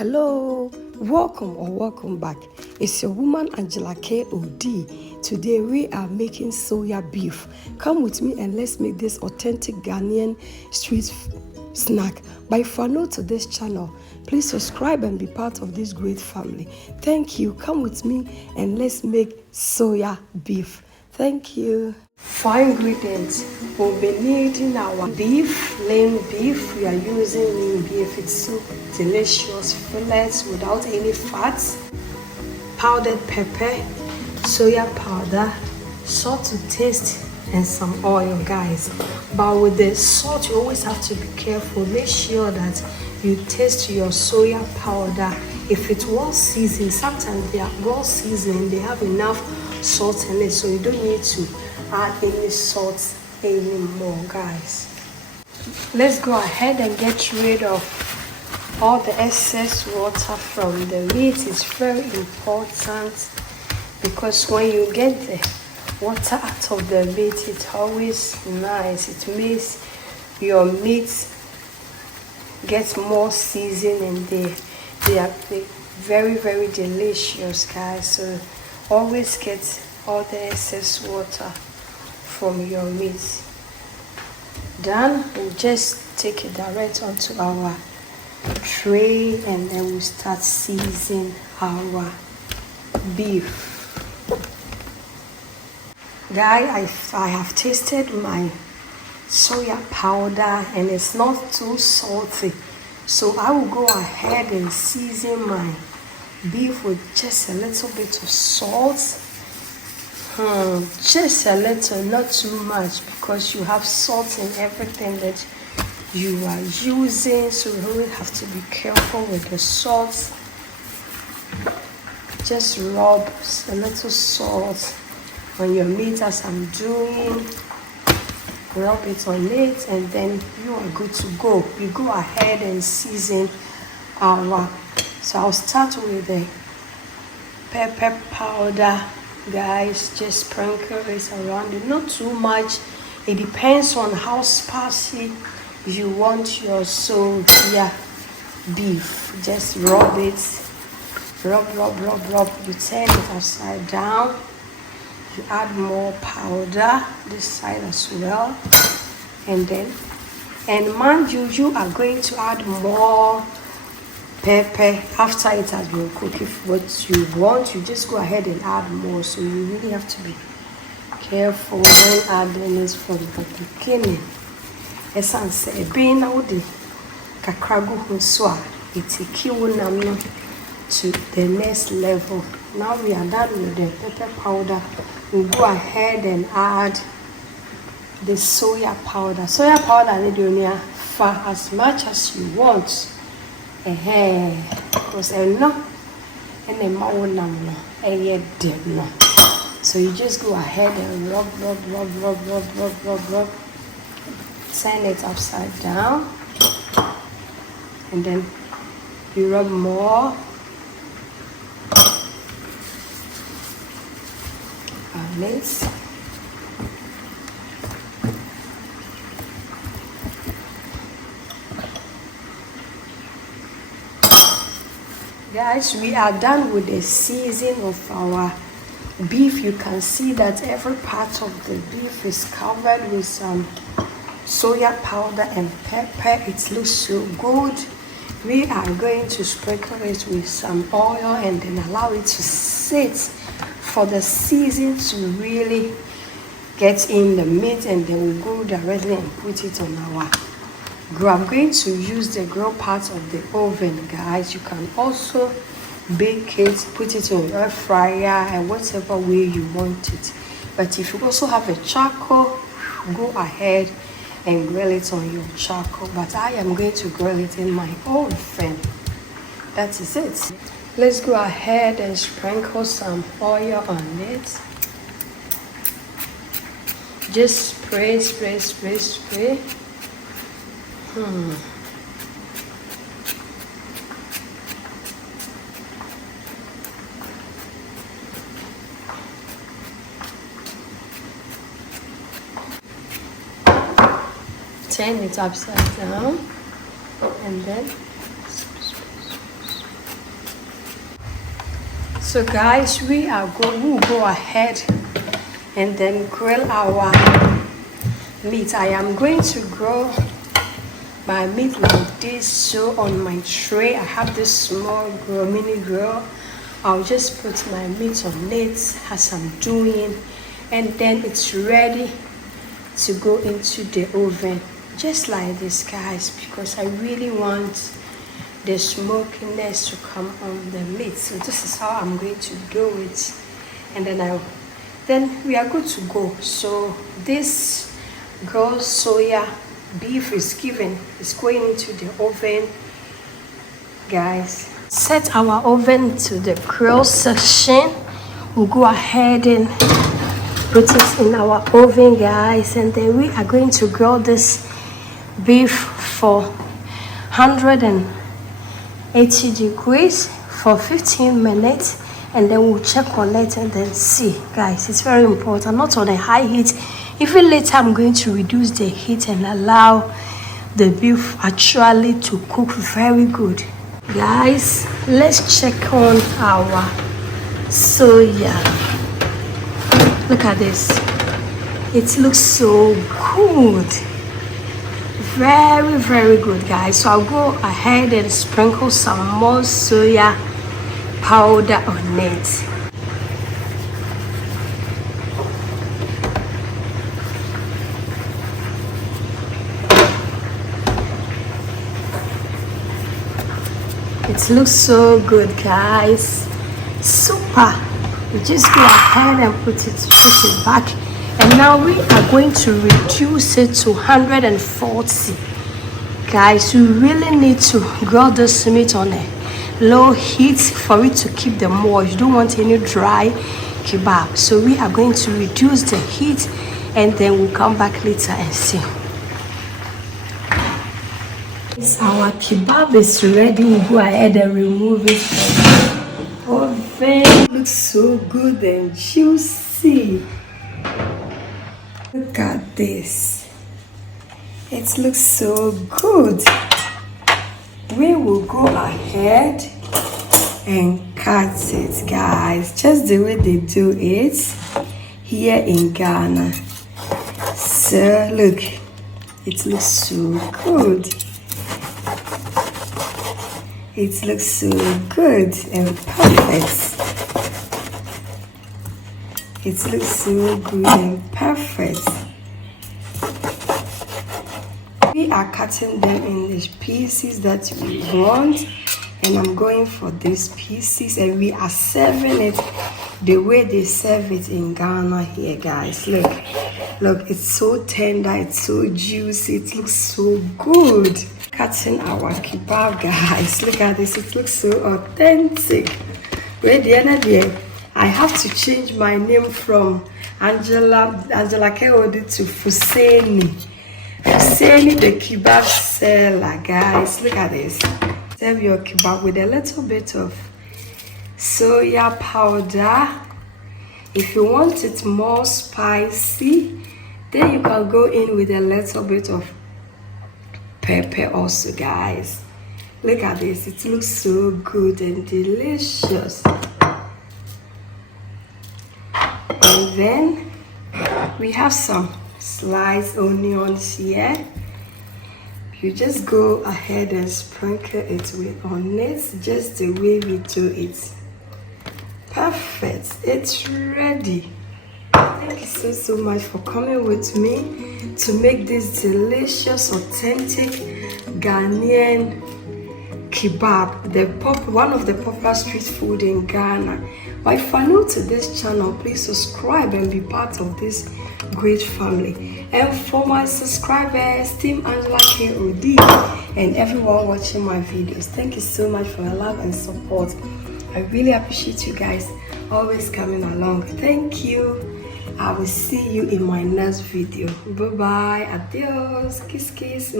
Hello, welcome back. It's your woman Angela KOD. Today we are making soya beef. Come with me and let's make this authentic Ghanaian street snack. But if you are new to this channel, please subscribe and be part of this great family. Thank you. Come with me and let's make soya beef. Thank you. For ingredients, we'll be needing our beef, lean beef. We are using lean beef. It's so delicious, fillets without any fats, powdered pepper, soya powder, salt to taste, and some oil, guys. But with the salt, you always have to be careful. Make sure that you taste your soya powder. If it's well seasoned, sometimes they are well seasoned, they have enough salt in it, so you don't need to add any salt anymore, guys. Let's go ahead and get rid of all the excess water from the meat. It's very important because when you get the water out of the meat, it's always nice. It makes your meat get more seasoned and they are very delicious, guys. So always get all the excess water from your meat. Then we'll just take it direct onto our tray and then we'll start seasoning our beef. Guys, I have tasted my soya powder and it's not too salty, so I will go ahead and season my beef with just a little bit of salt. Just a little, not too much, because you have salt in everything that you are using, so you really have to be careful with the salt. Just rub a little salt on your meat as I'm doing. Rub it on it and then you are good to go. You go ahead and season our. So I'll start with the pepper powder, guys. Just sprinkle it around it, not too much. It depends on how spicy you want your soya beef. Just rub it, rub. You turn it upside down. You add more powder this side as well, and mind you, you are going to add more pepper after it has been cooked. If what you want, you just go ahead and add more. So you really have to be careful when adding this from the beginning. Esan se ebe na wode kakra go ho so a etiki wonam no to the next level. Now we are done with the pepper powder. We'll go ahead and add the soya powder. Soya powder need you for as much as you want. Because no and the marinate no. So you just go ahead and rub. Turn it upside down, and then you rub more. This. Guys, we are done with the seasoning of our beef. You can see that every part of the beef is covered with some soya powder and pepper. It looks so good. We are going to sprinkle it with some oil and then allow it to sit for the season to really get in the meat, and then we'll go directly and put it on our grill. I'm going to use the grill part of the oven, guys. You can also bake it, put it in your air fryer and whatever way you want it. But if you also have a charcoal, go ahead and grill it on your charcoal. But I am going to grill it in my oven. That is it. Let's go ahead and sprinkle some oil on it. Just spray. Turn it upside down and then So guys, we'll go ahead and then grill our meat. I am going to grill my meat like this. So on my tray I have this small grill, mini grill. I'll just put my meat on it as I'm doing, and then it's ready to go into the oven just like this, guys, because I really want the smokiness to come on the meat. So this is how I'm going to do it, and then we are good to go. So this grilled soya beef is going into the oven, guys. Set our oven to the grill section. We'll go ahead and put it in our oven, guys, and then we are going to grill this beef for 180 degrees for 15 minutes, and then we'll check on it and then see, guys. It's very important, not on a high heat. Even later I'm going to reduce the heat and allow the beef actually to cook very good. Guys, let's check on our soya. Look at this. It looks so good. Very, very good, guys. So I'll go ahead and sprinkle some more soya powder on it. It looks so good, guys. Super. We just go ahead and put it back, and now we are going to reduce it to 140. Guys, you really need to grill this meat on a low heat for it to keep the moist. You don't want any dry kebab, so we are going to reduce the heat, and then we'll come back later and see. Our kebab is ready. We'll go ahead and remove it from the oven. Looks so good and juicy. Look at this. It looks so good. We will go ahead and cut it, guys, just the way they do it here in Ghana. So look, it looks so good. It looks so good and perfect. It looks so good and perfect. We are cutting them in the pieces that we want, and I'm going for these pieces, and we are serving it the way they serve it in Ghana here, guys. Look, it's so tender, it's so juicy, it looks so good. Cutting our kebab, guys. Look at this, it looks so authentic. Wait, the other day I have to change my name from Angela Keodi to Fuseni the kebab seller, guys. Look at this. Serve your kebab with a little bit of soya powder. If you want it more spicy, then you can go in with a little bit of pepper also, guys. Look at this, it looks so good and delicious. And then we have some sliced onions here. You just go ahead and sprinkle it with onions just the way we do it. Perfect, it's ready. Thank you so much for coming with me to make this delicious, authentic Ghanaian kebab, one of the popular street food in Ghana. But if you're new to this channel, please subscribe and be part of this great family. And for my subscribers, Team Angela KOD, and everyone watching my videos, thank you so much for your love and support. I really appreciate you guys always coming along. Thank you. I will see you in my next video. Bye bye. Adios. Kiss kiss.